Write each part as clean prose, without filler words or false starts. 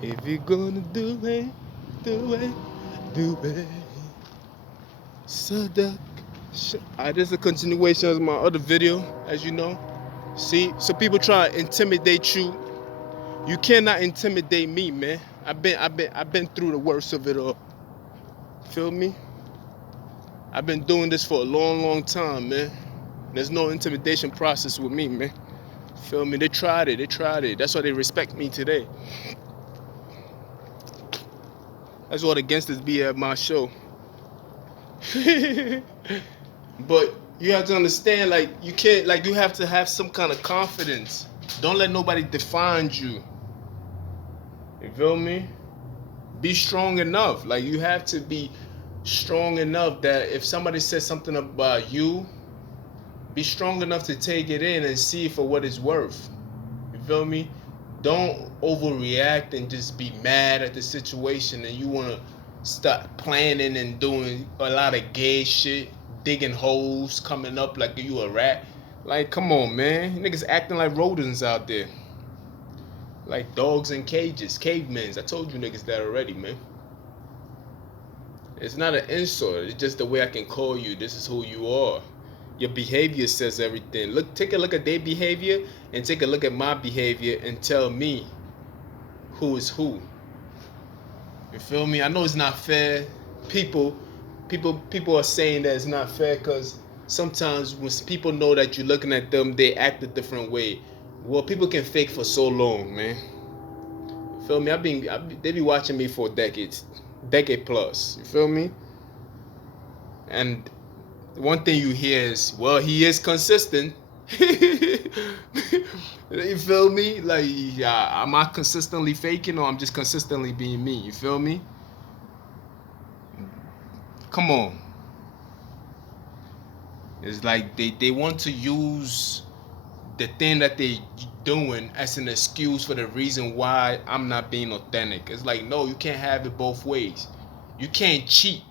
If you're gonna do it, do it, do it. Sadak. This is a continuation of my other video, as you know. See, so people try to intimidate you. You cannot intimidate me, man. I've been through the worst of it all. Feel me? I've been doing this for a long, long time, man. There's no intimidation process with me, man. Feel me? They tried it. They tried it. That's why they respect me today. That's why the gangsters be at my show. But you have to understand, like, you can't, like, you have to have some kind of confidence. Don't let nobody define you. You feel me? Be strong enough. Like, you have to be strong enough that if somebody says something about you, be strong enough to take it in and see for what it's worth. You feel me? Don't overreact and just be mad at the situation and you want to start planning and doing a lot of gay shit, digging holes, coming up like you a rat. Like, come on, man. Niggas acting like rodents out there. Like dogs in cages, cavemen. I told you niggas that already, man. It's not an insult. It's just the way I can call you. This is who you are. Your behavior says everything. Look, take a look at their behavior and take a look at my behavior and tell me who is who. You feel me? I know it's not fair. People are saying that it's not fair because sometimes when people know that you're looking at them, they act a different way. Well, people can fake for so long, man. You feel me? They be watching me for decade plus. You feel me? And one thing you hear is, well, he is consistent. You feel me? Like, am I consistently faking or I'm just consistently being me? You feel me? Come on. It's like they want to use the thing that they doing as an excuse for the reason why I'm not being authentic. It's like, no, you can't have it both ways. You can't cheat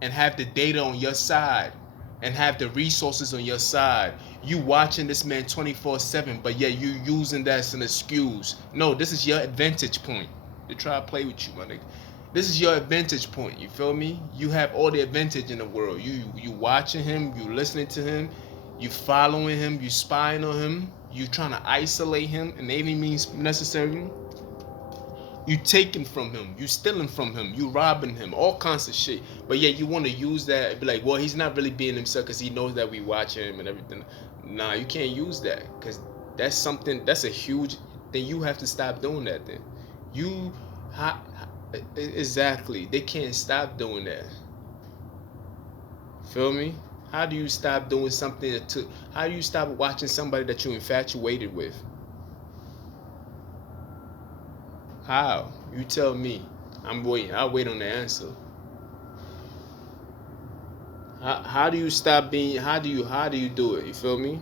and have the data on your side and have the resources on your side. You watching this man 24/7, but yet you using that as an excuse. No, this is your advantage point. They try to play with you, my nigga. This is your advantage point. You feel me? You have all the advantage in the world. You watching him, you listening to him, you following him, you spying on him, you trying to isolate him in any means necessary. You taking from him, you stealing from him, you robbing him, all kinds of shit. But yet you want to use that and be like, well, he's not really being himself because he knows that we watch him and everything. Nah, you can't use that because that's a huge thing. You have to stop doing that then. You, exactly. They can't stop doing that. Feel me? How do you stop doing something how do you stop watching somebody that you're infatuated with? How? You tell me. I'm waiting. I'll wait on the answer. How do you stop being? How do you do it? You feel me?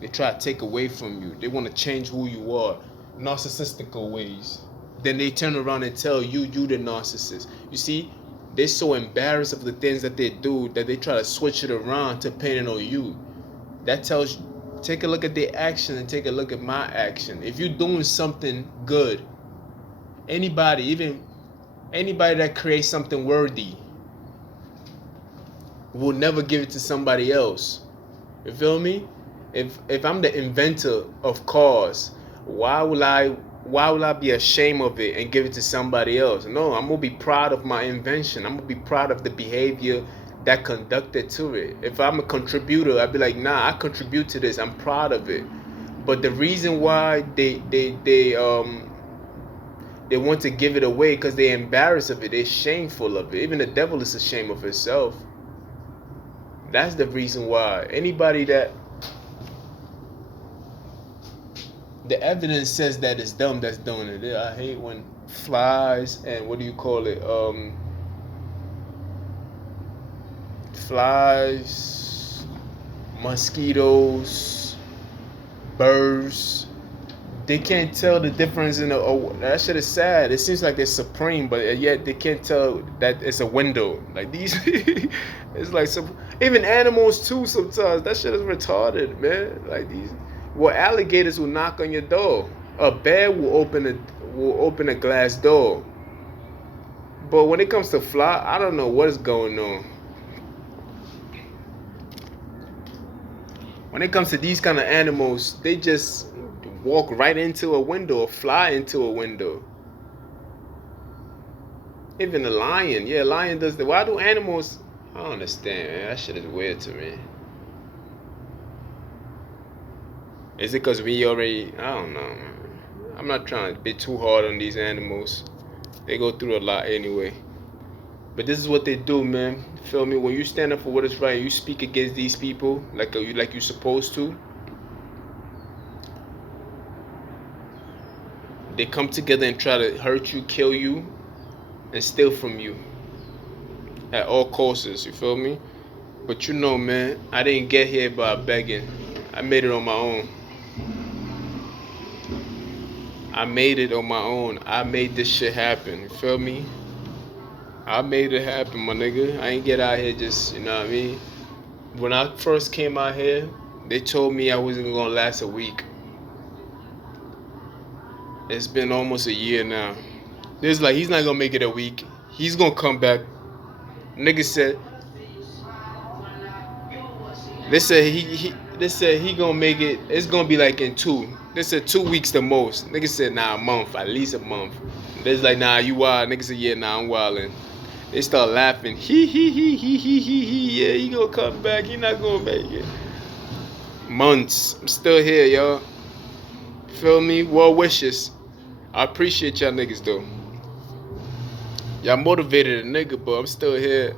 They try to take away from you. They want to change who you are, narcissistical ways. Then they turn around and tell you the narcissist. You see, they're so embarrassed of the things that they do that they try to switch it around to paint it on you. That tells you. Take a look at their action and take a look at my action. If you're doing something good, anybody that creates something worthy will never give it to somebody else. You feel me? If I'm the inventor of cars, why will I be ashamed of it and give it to somebody else? No, I'm gonna be proud of my invention. I'm gonna be proud of the behavior that conducted to it. If I'm a contributor, I'd be like, nah, I contribute to this. I'm proud of it. But the reason why they want to give it away because they're embarrassed of it. They're shameful of it. Even the devil is ashamed of himself. That's the reason why. Anybody that the evidence says that it's them that's doing it. I hate when flies and what do you call it? Flies, mosquitoes, birds. They can't tell the difference in that shit is sad. It seems like they're supreme, but yet they can't tell that it's a window. Like these, it's like some even animals too. Sometimes that shit is retarded, man. Like these, Well, alligators will knock on your door. A bear will open a glass door. But when it comes to fly, I don't know what is going on. When it comes to these kind of animals, they just walk right into a window or fly into a window. Even the lion, yeah, lion does the. Why do animals? I don't understand, man. That shit is weird to me. Is it because we already? I don't know, man. I'm not trying to be too hard on these animals. They go through a lot anyway. But this is what they do, man. Feel me? When you stand up for what is right, you speak against these people like you're supposed to. They come together and try to hurt you, kill you, and steal from you at all costs. You feel me? But you know, man, I didn't get here by begging. I made it on my own. I made it on my own. I made this shit happen. You feel me? I made it happen, my nigga. I ain't get out here just, you know what I mean? When I first came out here, they told me I wasn't gonna last a week. It's been almost a year now. There's like, he's not gonna make it a week. He's gonna come back. Nigga said, they said he gonna make it. It's gonna be like in two. They said 2 weeks the most. Nigga said nah, a month, at least a month. There's like nah, you wild. Nigga said yeah, nah, I'm wildin'. They start laughing. He. Yeah, he gonna come back. He not gonna make it. Months. I'm still here, y'all. Feel me? Well wishes. I appreciate y'all niggas though. Y'all motivated a nigga, but I'm still here.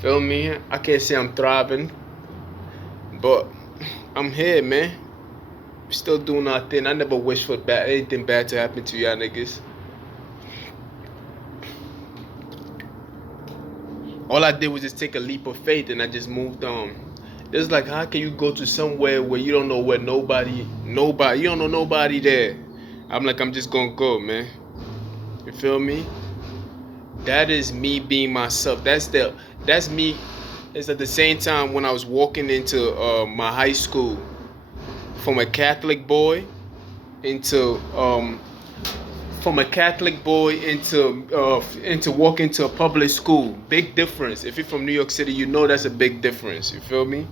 Feel me? I can't say I'm thriving, but I'm here, man. Still doing our thing. I never wish for anything bad to happen to y'all niggas. All I did was just take a leap of faith and I just moved on. It's like, how can you go to somewhere where you don't know where nobody, you don't know nobody there? I'm like, I'm just gonna go, man. You feel me? That is me being myself. That's me. It's at the same time when I was walking into my high school from a Catholic boy into into walking to a public school. Big difference. If you're from New York City, you know that's a big difference. You feel me?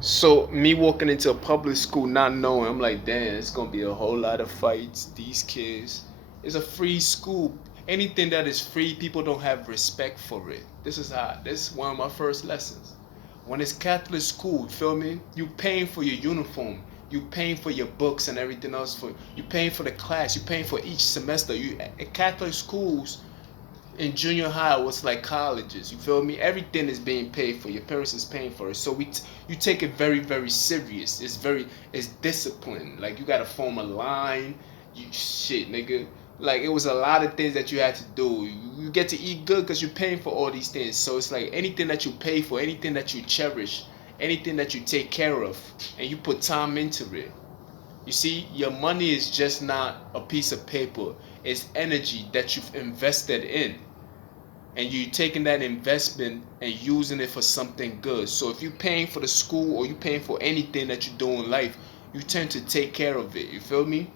So me walking into a public school not knowing, I'm like, damn, it's gonna be a whole lot of fights. These kids. It's a free school. Anything that is free, people don't have respect for it. This is one of my first lessons. When it's Catholic school, feel me? You paying for your uniform. You paying for your books and everything else. You paying for the class. You paying for each semester. You at Catholic schools in junior high was like colleges. You feel me? Everything is being paid for. Your parents is paying for it. So you take it very very serious. It's discipline. Like you gotta form a line. You shit, nigga. Like it was a lot of things that you had to do. You get to eat good because you're paying for all these things. So it's like anything that you pay for, anything that you cherish, anything that you take care of, and you put time into it. You see, your money is just not a piece of paper. It's energy that you've invested in. And you're taking that investment and using it for something good. So if you're paying for the school or you're paying for anything that you do in life, you tend to take care of it. You feel me?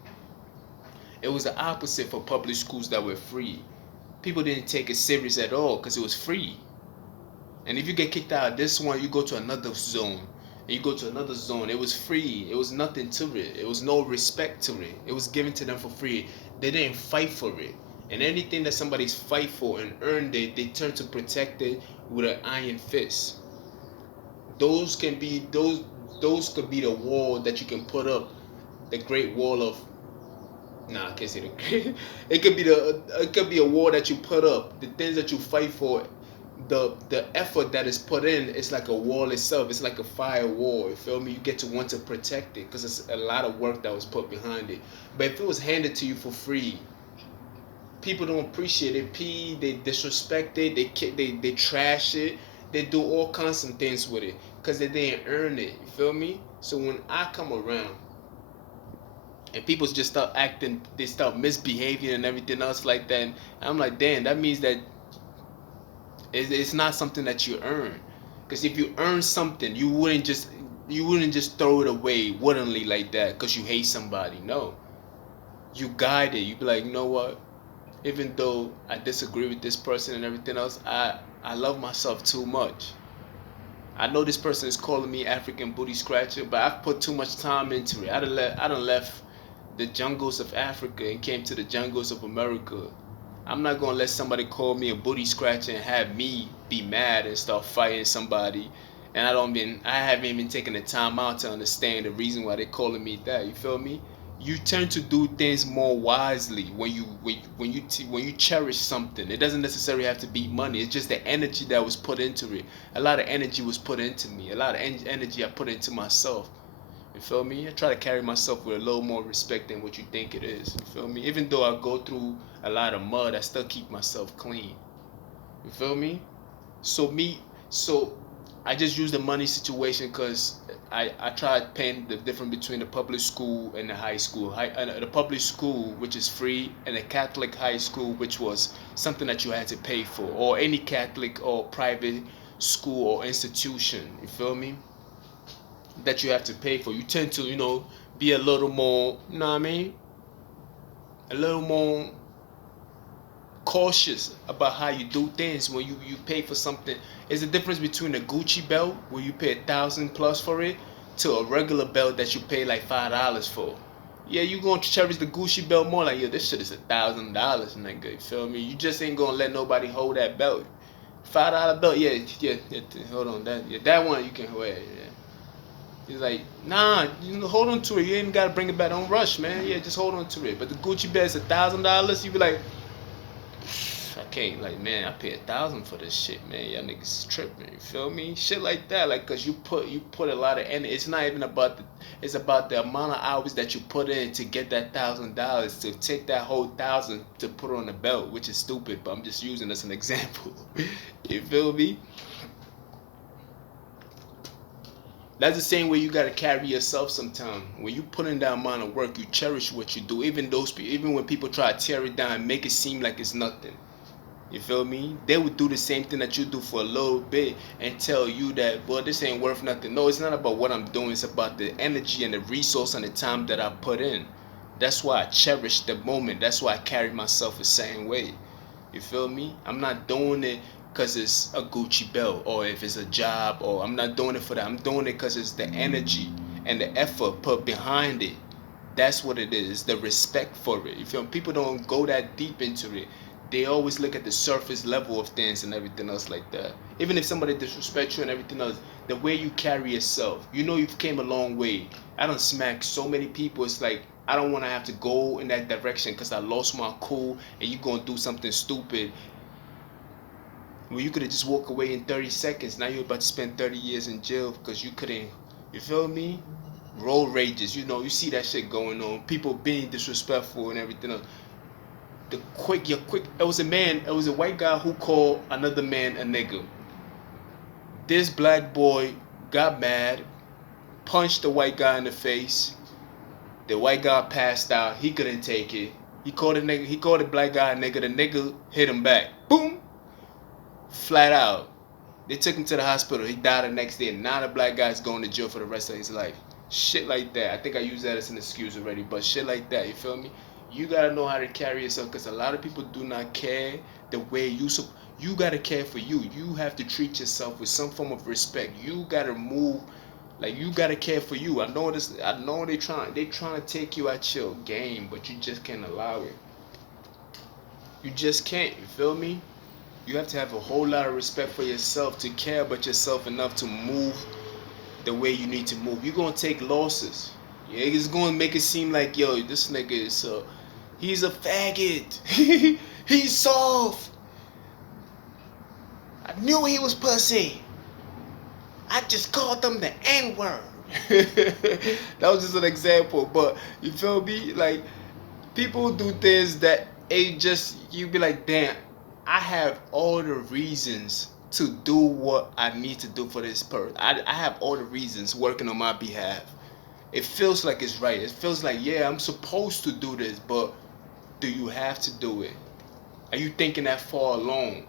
It was the opposite for public schools that were free. People didn't take it serious at all because it was free. And if you get kicked out of this one, you go to another zone. And you go to another zone. It was free. It was nothing to it. It was no respect to it. It was given to them for free. They didn't fight for it. And anything that somebody's fight for and earned it, they turn to protect it with an iron fist. Those could be the wall that you can put up, the Great Wall of. Nah, I can't say the. It could be a wall that you put up. The things that you fight for, the effort that is put in, it's like a wall itself. It's like a firewall. You feel me? You get to want to protect it because it's a lot of work that was put behind it. But if it was handed to you for free, people don't appreciate it. They disrespect it. They trash it. They do all kinds of things with it because they didn't earn it. You feel me? So when I come around and people just start acting, they start misbehaving and everything else like that, and I'm like, damn, that means that it's not something that you earn. Because if you earn something, you wouldn't just You wouldn't just throw it away woodenly like that because you hate somebody. No, you guide it. You be like, you know what? Even though I disagree with this person and everything else, I love myself too much. I know this person is calling me African booty scratcher, but I've put too much time into it. I done left the jungles of Africa and came to the jungles of America. I'm not gonna let somebody call me a booty scratcher and have me be mad and start fighting somebody. And I haven't even taken the time out to understand the reason why they're calling me that. You feel me? You tend to do things more wisely when you cherish something. It doesn't necessarily have to be money. It's just the energy that was put into it. A lot of energy was put into me. A lot of energy I put into myself. You feel me? I try to carry myself with a little more respect than what you think it is. You feel me? Even though I go through a lot of mud, I still keep myself clean. You feel me? So me, so I just use the money situation because I tried paying the difference between the public school and the high school. The public school, which is free, and the Catholic high school, which was something that you had to pay for, or any Catholic or private school or institution. You feel me? That you have to pay for. You tend to, be a little more, you know what I mean? A little more cautious about how you do things when you pay for something. It's the difference between a Gucci belt where you pay 1,000 plus for it to a regular belt that you pay like $5 for. Yeah, you gonna cherish the Gucci belt more like, yo, this shit is $1,000, nigga. You feel me? You just ain't gonna let nobody hold that belt. $5 belt, yeah. Hold on, that one you can wear. Yeah. He's like, nah, hold on to it. You ain't gotta bring it back. Don't rush, man. Yeah, just hold on to it. But the Gucci belt is $1,000. You be like, I can't, like, man, I pay 1,000 for this shit, man. Y'all niggas tripping. You feel me? Shit like that, like, cause you put a lot of energy. It's not even about it's about the amount of hours that you put in to get that $1,000. To take that whole 1,000 to put on the belt, which is stupid, but I'm just using this as an example. You feel me? That's the same way you gotta carry yourself sometimes. When you put in that amount of work, you cherish what you do. Even when people try to tear it down and make it seem like it's nothing. You feel me? They would do the same thing that you do for a little bit and tell you that, well, this ain't worth nothing. No, it's not about what I'm doing. It's about the energy and the resource and the time that I put in. That's why I cherish the moment. That's why I carry myself the same way. You feel me? I'm not doing it because it's a Gucci belt or if it's a job, or I'm not doing it for that. I'm doing it because it's the energy and the effort put behind it. That's what it is. The respect for it. You feel me? People don't go that deep into it. They always look at the surface level of things and everything else like that. Even if somebody disrespects you and everything else, the way you carry yourself, you've came a long way. I don't smack so many people. It's like I don't want to have to go in that direction because I lost my cool and you gonna do something stupid. Well, you could have just walked away in 30 seconds. Now you're about to spend 30 years in jail because you couldn't. You feel me? Road rages. You see that shit going on. People being disrespectful and everything else. It was a man. It was a white guy who called another man a nigga. This black boy got mad, punched the white guy in the face. The white guy passed out. He couldn't take it. He called the nigga. He called the black guy a nigga. The nigga hit him back. Boom. Flat out. They took him to the hospital. He died the next day. And now the black guy's going to jail for the rest of his life. Shit like that. I think I used that as an excuse already. But shit like that. You feel me? You gotta know how to carry yourself because a lot of people do not care the way you gotta care for you. You have to treat yourself with some form of respect. You gotta move like you gotta care for you. I know this. I know they trying to take you at your game, but you just can't allow it. You just can't. You feel me? You have to have a whole lot of respect for yourself to care about yourself enough to move the way you need to move. You're gonna take losses. Yeah, it's gonna make it seem like, yo, this nigga is he's a faggot. He's soft. I knew he was pussy. I just called them the N-word. That was just an example, but you feel me? Like people do things that you be like, damn, I have all the reasons to do what I need to do for this person. I have all the reasons working on my behalf. It feels like it's right. It feels like, yeah, I'm supposed to do this, but do you have to do it? Are you thinking that far along?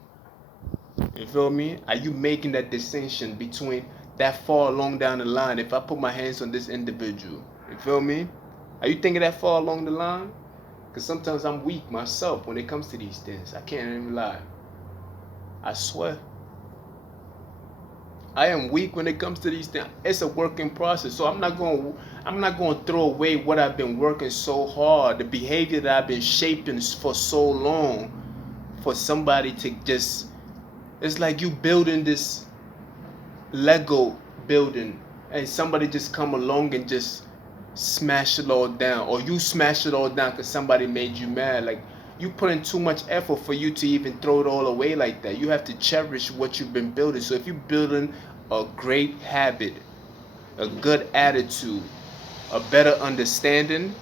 You feel me? Are you making that distinction between that far along down the line if I put my hands on this individual? You feel me? Are you thinking that far along the line? Because sometimes I'm weak myself when it comes to these things. I can't even lie. I swear. I am weak when it comes to these things. It's a working process. So I'm not going to throw away what I've been working so hard, the behavior that I've been shaping for so long for somebody to just, it's like you building this Lego building and somebody just come along and just smash it all down, or you smash it all down because somebody made you mad. Like, you put in too much effort for you to even throw it all away like that. You have to cherish what you've been building. So if you're building a great habit, a good attitude, a better understanding,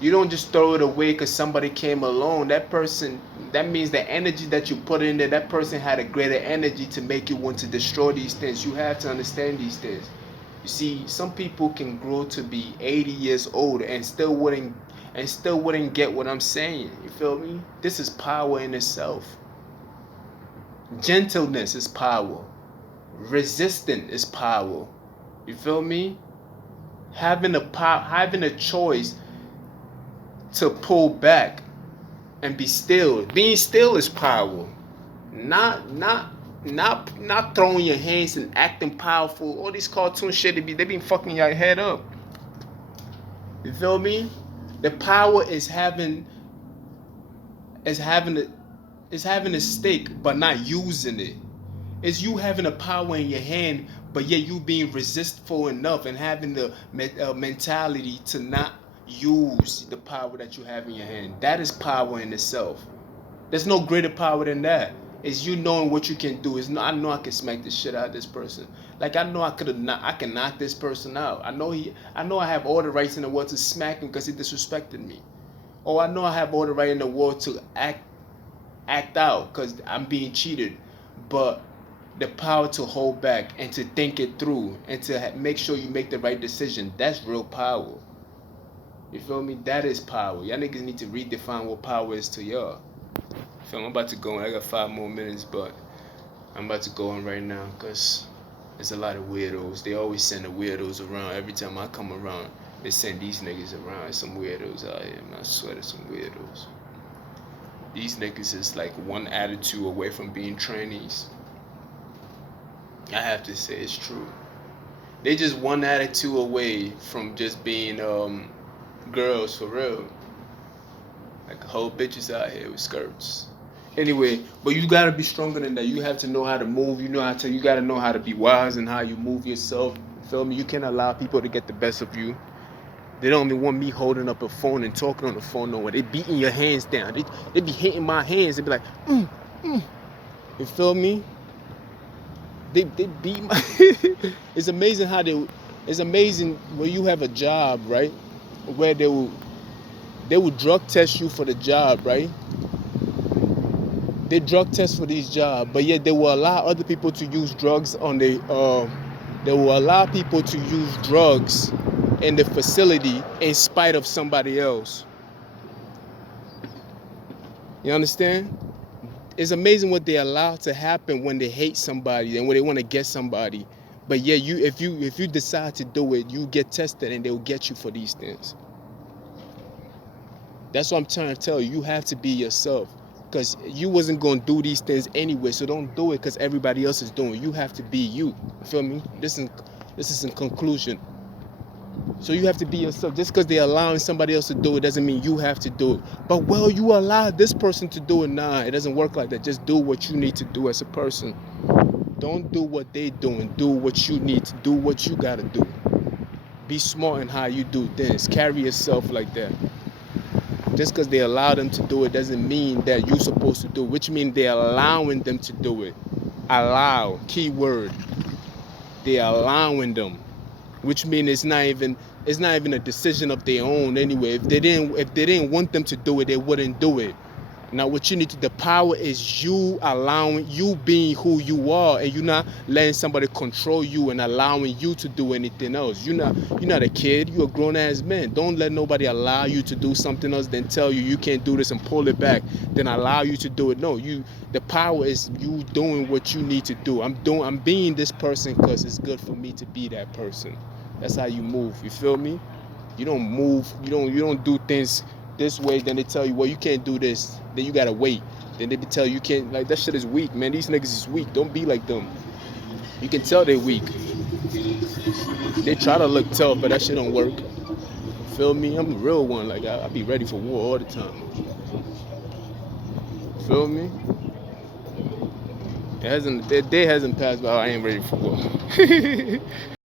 you don't just throw it away because somebody came along. That person, that means the energy that you put in there, that person had a greater energy to make you want to destroy these things. You have to understand these things. You see, some people can grow to be 80 years old and still wouldn't get what I'm saying. You feel me? This is power in itself. Gentleness is power. Resistance is power. You feel me? Having a choice to pull back and be still. Being still is power. Not throwing your hands and acting powerful. All these cartoon shit, they be fucking your head up. You feel me? The power is having a stake but not using it. It's you having a power in your hand, but yet you being resistful enough and having the mentality to not use the power that you have in your hand. That is power in itself. There's no greater power than that. It's you knowing what you can do. It's no, I know I can smack the shit out of this person. Like, I know I can knock this person out. I know I have all the rights in the world to smack him because he disrespected me. Or I know I have all the right in the world to act out because I'm being cheated. But the power to hold back and to think it through and to make sure you make the right decision, that's real power. You feel me? That is power. Y'all niggas need to redefine what power is to y'all. I'm about to go in. I got 5 more minutes, but I'm about to go in right now because there's a lot of weirdos. They always send the weirdos around. Every time I come around, they send these niggas around. There's some weirdos out here, man. I swear there's some weirdos. These niggas is like one attitude away from being trainees. I have to say it's true. They just one attitude away from just being girls for real. Like whole bitches out here with skirts. Anyway, but you gotta be stronger than that. You have to know how to move. You gotta know how to be wise and how you move yourself. You feel me? You can't allow people to get the best of you. They don't even want me holding up a phone and talking on the phone no more. They beating your hands down. They be hitting my hands. They be like, You feel me? They beat my It's amazing it's amazing when you have a job, right? Where they will drug test you for the job, right? They drug test for these jobs, but yet they will allow other people to use drugs on they will allow people to use drugs in the facility in spite of somebody else. You understand? It's amazing what they allow to happen when they hate somebody and when they want to get somebody. But yeah, if you decide to do it, you get tested and they'll get you for these things. That's what I'm trying to tell you. You have to be yourself. Because you wasn't going to do these things anyway, so don't do it because everybody else is doing it. You have to be you. You feel me? This is in conclusion. So you have to be yourself. Just because they're allowing somebody else to do it doesn't mean you have to do it. But, well, you allow this person to do it. Nah, it doesn't work like that. Just do what you need to do as a person. Don't do what they're doing. Do what you need to do, what you got to do. Be smart in how you do things. Carry yourself like that. Just because they allow them to do it doesn't mean that you're supposed to do it, which means they're allowing them to do it. Allow, key word. They're allowing them, which means it's not even a decision of their own anyway. If they didn't want them to do it, they wouldn't do it. Now, what you need to, the power is you allowing, you being who you are, and you're not letting somebody control you and allowing you to do anything else. You're not a kid. You're a grown ass man. Don't let nobody allow you to do something else, then tell you you can't do this and pull it back, then allow you to do it. No, the power is you doing what you need to do. I'm being this person because it's good for me to be that person. That's how you move. You feel me? You don't move. You don't do things this way. Then they tell you, well, you can't do this. Then you gotta wait. Then they be tell you you can't. Like that shit is weak, man. These niggas is weak. Don't be like them. You can tell they're weak. They try to look tough, but that shit don't work. Feel me? I'm a real one. Like I be ready for war all the time. Feel me? It hasn't. That day hasn't passed by. I ain't ready for war.